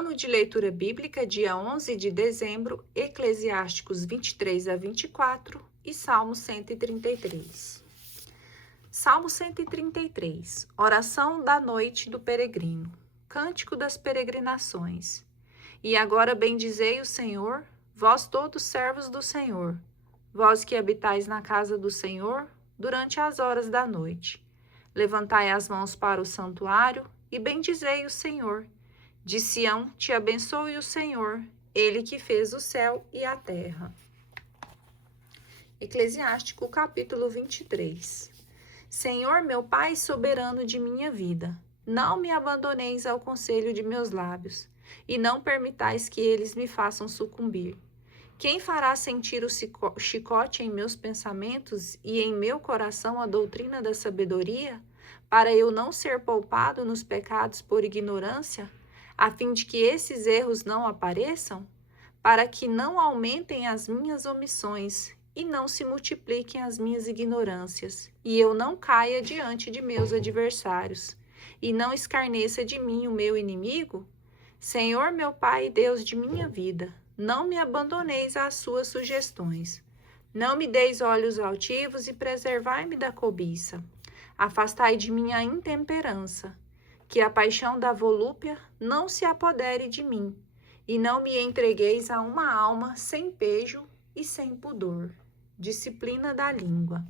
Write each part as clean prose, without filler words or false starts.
Plano de leitura bíblica, dia 11 de dezembro, Eclesiásticos 23 a 24 e Salmo 133. Salmo 133, oração da noite do peregrino, cântico das peregrinações. E agora bendizei o Senhor, vós todos servos do Senhor, vós que habitais na casa do Senhor durante as horas da noite. Levantai as mãos para o santuário e bendizei o Senhor. De Sião te abençoe o Senhor, ele que fez o céu e a terra. Eclesiástico, capítulo 23. Senhor, meu Pai soberano de minha vida, não me abandoneis ao conselho de meus lábios, e não permitais que eles me façam sucumbir. Quem fará sentir o chicote em meus pensamentos e em meu coração a doutrina da sabedoria, para eu não ser poupado nos pecados por ignorância, a fim de que esses erros não apareçam, para que não aumentem as minhas omissões e não se multipliquem as minhas ignorâncias, e eu não caia diante de meus adversários, e não escarneça de mim o meu inimigo? Senhor, meu Pai e Deus de minha vida, não me abandoneis às suas sugestões. Não me deis olhos altivos e preservai-me da cobiça. Afastai de mim a intemperança, que a paixão da volúpia não se apodere de mim, e não me entregueis a uma alma sem pejo e sem pudor. Disciplina da língua.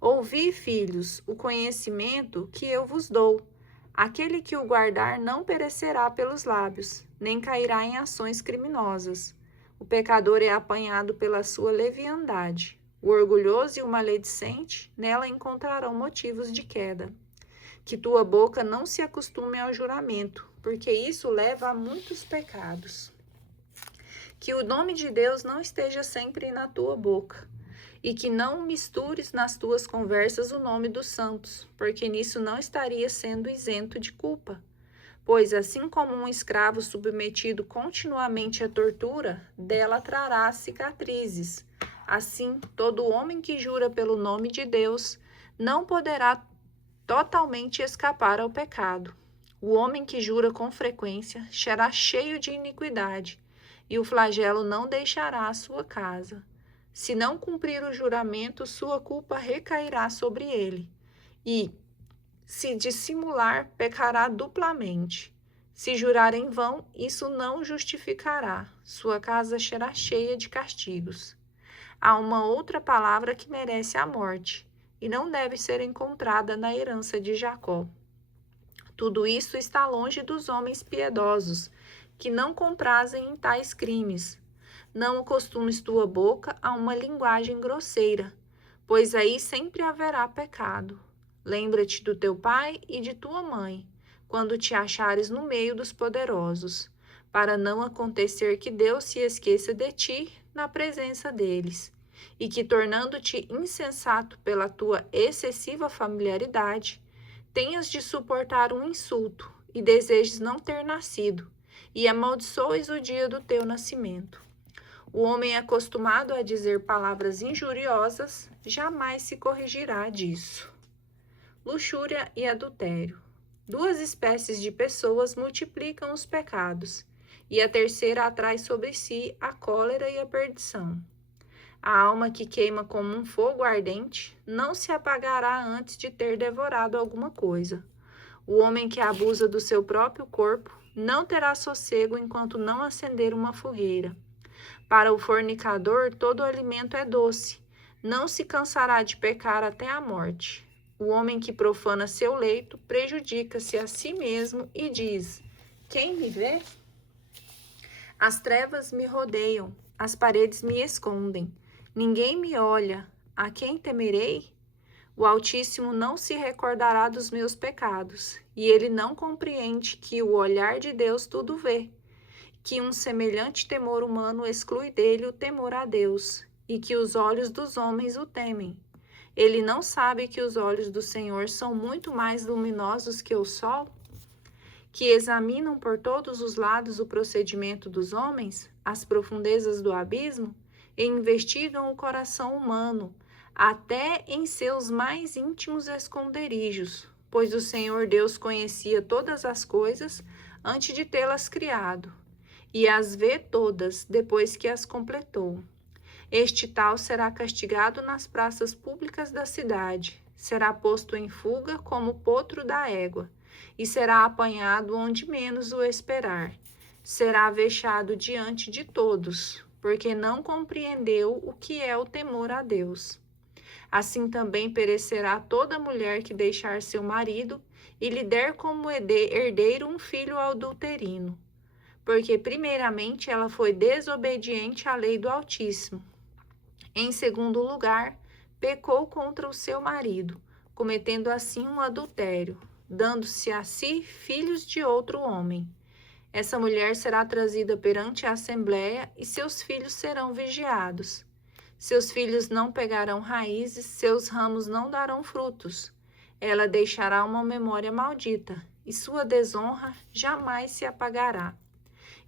Ouvi, filhos, o conhecimento que eu vos dou. Aquele que o guardar não perecerá pelos lábios, nem cairá em ações criminosas. O pecador é apanhado pela sua leviandade. O orgulhoso e o maledicente nela encontrarão motivos de queda. Que tua boca não se acostume ao juramento, porque isso leva a muitos pecados. Que o nome de Deus não esteja sempre na tua boca, e que não mistures nas tuas conversas o nome dos santos, porque nisso não estaria sendo isento de culpa. Pois assim como um escravo submetido continuamente à tortura, dela trará cicatrizes. Assim, todo homem que jura pelo nome de Deus não poderá totalmente escapar ao pecado. O homem que jura com frequência será cheio de iniquidade, e o flagelo não deixará a sua casa. Se não cumprir o juramento, sua culpa recairá sobre ele, e, se dissimular, pecará duplamente. Se jurar em vão, isso não o justificará. Sua casa será cheia de castigos. Há uma outra palavra que merece a morte, e não deve ser encontrada na herança de Jacó. Tudo isso está longe dos homens piedosos, que não comprazem em tais crimes. Não acostumes tua boca a uma linguagem grosseira, pois aí sempre haverá pecado. Lembra-te do teu pai e de tua mãe, quando te achares no meio dos poderosos, para não acontecer que Deus se esqueça de ti na presença deles, e que, tornando-te insensato pela tua excessiva familiaridade, tenhas de suportar um insulto e desejes não ter nascido, e amaldiçoes o dia do teu nascimento. O homem acostumado a dizer palavras injuriosas jamais se corrigirá disso. Luxúria e adultério. Duas espécies de pessoas multiplicam os pecados, e a terceira atrai sobre si a cólera e a perdição. A alma que queima como um fogo ardente não se apagará antes de ter devorado alguma coisa. O homem que abusa do seu próprio corpo não terá sossego enquanto não acender uma fogueira. Para o fornicador, todo alimento é doce, não se cansará de pecar até a morte. O homem que profana seu leito prejudica-se a si mesmo e diz: quem me vê? As trevas me rodeiam, as paredes me escondem. Ninguém me olha, a quem temerei? O Altíssimo não se recordará dos meus pecados, e ele não compreende que o olhar de Deus tudo vê, que um semelhante temor humano exclui dele o temor a Deus, e que os olhos dos homens o temem. Ele não sabe que os olhos do Senhor são muito mais luminosos que o sol? Que examinam por todos os lados o procedimento dos homens, as profundezas do abismo, e investigam o coração humano, até em seus mais íntimos esconderijos, pois o Senhor Deus conhecia todas as coisas antes de tê-las criado, e as vê todas depois que as completou. Este tal será castigado nas praças públicas da cidade, será posto em fuga como o potro da égua, e será apanhado onde menos o esperar. Será vexado diante de todos, porque não compreendeu o que é o temor a Deus. Assim também perecerá toda mulher que deixar seu marido e lhe der como herdeiro um filho adulterino, porque primeiramente ela foi desobediente à lei do Altíssimo. Em segundo lugar, pecou contra o seu marido, cometendo assim um adultério, dando-se a si filhos de outro homem. Essa mulher será trazida perante a Assembleia e seus filhos serão vigiados. Seus filhos não pegarão raízes, seus ramos não darão frutos. Ela deixará uma memória maldita, e sua desonra jamais se apagará.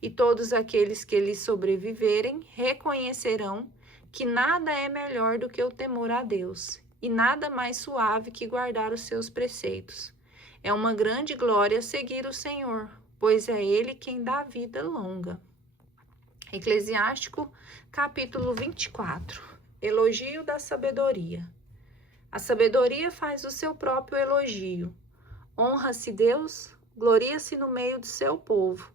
E todos aqueles que lhe sobreviverem reconhecerão que nada é melhor do que o temor a Deus, e nada mais suave que guardar os seus preceitos. É uma grande glória seguir o Senhor, pois é Ele quem dá vida longa. Eclesiástico, capítulo 24. Elogio da sabedoria. A sabedoria faz o seu próprio elogio. Honra-se Deus, gloria-se no meio do seu povo.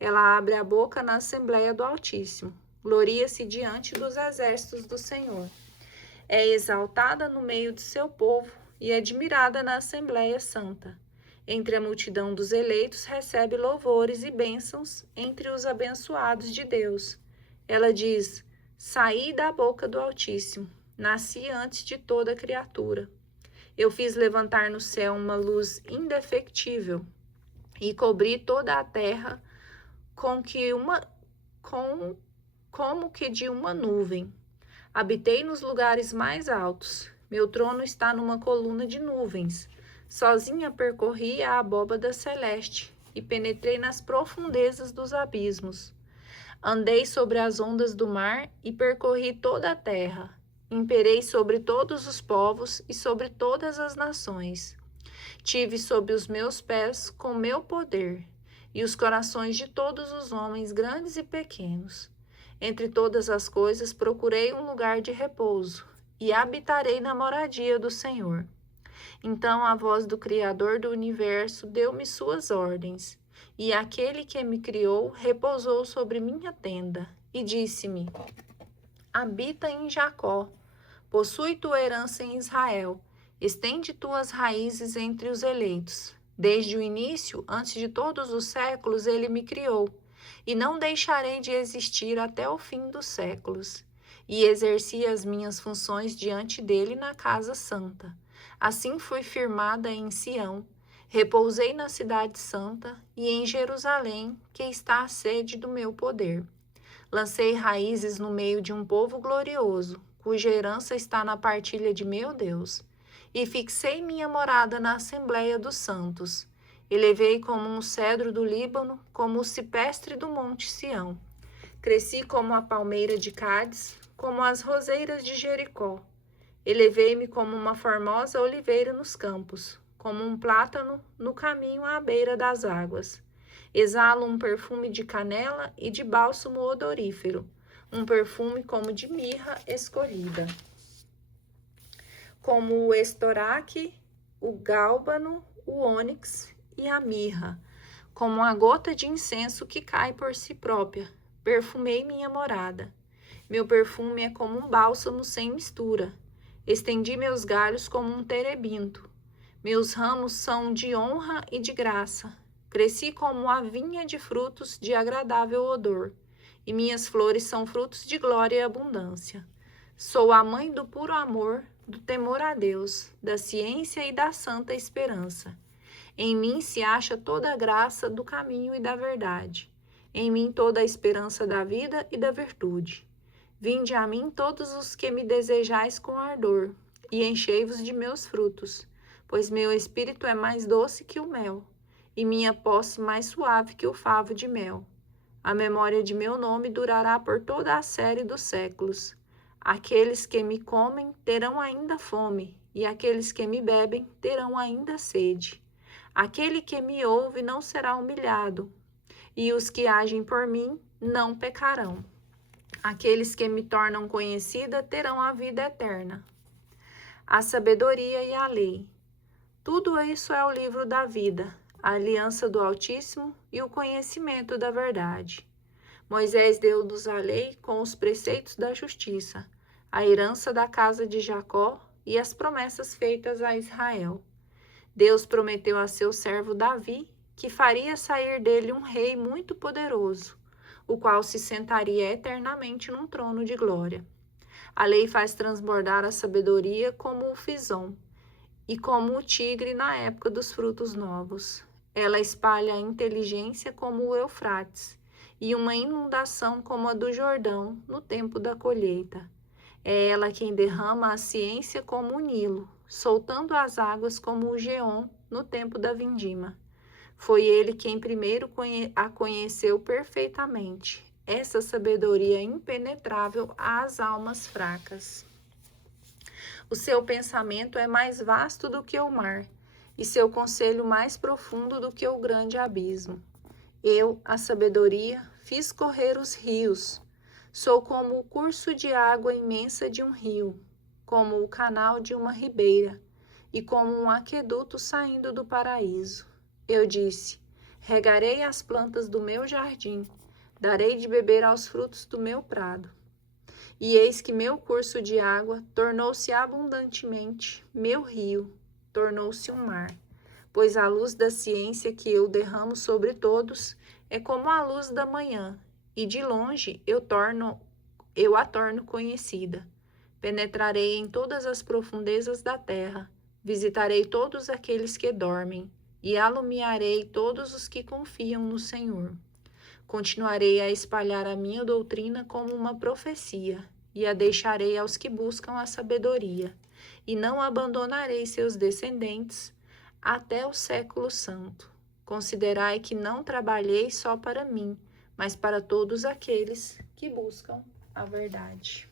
Ela abre a boca na Assembleia do Altíssimo. Gloria-se diante dos exércitos do Senhor. É exaltada no meio de seu povo e admirada na Assembleia Santa. Entre a multidão dos eleitos recebe louvores e bênçãos entre os abençoados de Deus. Ela diz: saí da boca do Altíssimo, nasci antes de toda criatura. Eu fiz levantar no céu uma luz indefectível e cobri toda a terra como que de uma nuvem. Habitei nos lugares mais altos. Meu trono está numa coluna de nuvens. Sozinha percorri a abóbada celeste e penetrei nas profundezas dos abismos. Andei sobre as ondas do mar e percorri toda a terra. Imperei sobre todos os povos e sobre todas as nações. Tive sob os meus pés com meu poder e os corações de todos os homens, grandes e pequenos. Entre todas as coisas procurei um lugar de repouso e habitarei na moradia do Senhor. Então a voz do Criador do universo deu-me suas ordens, e aquele que me criou repousou sobre minha tenda e disse-me: habita em Jacó, possui tua herança em Israel, estende tuas raízes entre os eleitos. Desde o início, antes de todos os séculos, ele me criou, e não deixarei de existir até o fim dos séculos. E exerci as minhas funções diante dele na casa santa. Assim fui firmada em Sião, repousei na cidade santa e em Jerusalém, que está a sede do meu poder. Lancei raízes no meio de um povo glorioso, cuja herança está na partilha de meu Deus. E fixei minha morada na Assembleia dos Santos. Elevei como um cedro do Líbano, como o cipestre do monte Sião. Cresci como a palmeira de Cádiz, como as roseiras de Jericó. Elevei-me como uma formosa oliveira nos campos, como um plátano no caminho à beira das águas. Exalo um perfume de canela e de bálsamo odorífero, um perfume como de mirra escolhida. Como o estoraque, o gálbano, o ônix e a mirra, como a gota de incenso que cai por si própria, perfumei minha morada. Meu perfume é como um bálsamo sem mistura. Estendi meus galhos como um terebinto. Meus ramos são de honra e de graça. Cresci como a vinha de frutos de agradável odor, e minhas flores são frutos de glória e abundância. Sou a mãe do puro amor, do temor a Deus, da ciência e da santa esperança. Em mim se acha toda a graça do caminho e da verdade. Em mim toda a esperança da vida e da virtude. Vinde a mim todos os que me desejais com ardor, e enchei-vos de meus frutos, pois meu espírito é mais doce que o mel, e minha posse mais suave que o favo de mel. A memória de meu nome durará por toda a série dos séculos. Aqueles que me comem terão ainda fome, e aqueles que me bebem terão ainda sede. Aquele que me ouve não será humilhado, e os que agem por mim não pecarão. Aqueles que me tornam conhecida terão a vida eterna. A sabedoria e a lei. Tudo isso é o livro da vida, a aliança do Altíssimo e o conhecimento da verdade. Moisés deu-nos a lei com os preceitos da justiça, a herança da casa de Jacó e as promessas feitas a Israel. Deus prometeu a seu servo Davi que faria sair dele um rei muito poderoso, o qual se sentaria eternamente num trono de glória. A lei faz transbordar a sabedoria como o Fison e como o tigre na época dos frutos novos. Ela espalha a inteligência como o Eufrates e uma inundação como a do Jordão no tempo da colheita. É ela quem derrama a ciência como o Nilo, soltando as águas como o Geom no tempo da vindima. Foi ele quem primeiro a conheceu perfeitamente, essa sabedoria impenetrável às almas fracas. O seu pensamento é mais vasto do que o mar, e seu conselho mais profundo do que o grande abismo. Eu, a sabedoria, fiz correr os rios. Sou como o curso de água imensa de um rio, como o canal de uma ribeira, e como um aqueduto saindo do paraíso. Eu disse: regarei as plantas do meu jardim, darei de beber aos frutos do meu prado. E eis que meu curso de água tornou-se abundantemente, meu rio tornou-se um mar, pois a luz da ciência que eu derramo sobre todos é como a luz da manhã, e de longe eu a torno conhecida. Penetrarei em todas as profundezas da terra, visitarei todos aqueles que dormem, e alumiarei todos os que confiam no Senhor. Continuarei a espalhar a minha doutrina como uma profecia, e a deixarei aos que buscam a sabedoria, e não abandonarei seus descendentes até o século santo. Considerai que não trabalhei só para mim, mas para todos aqueles que buscam a verdade.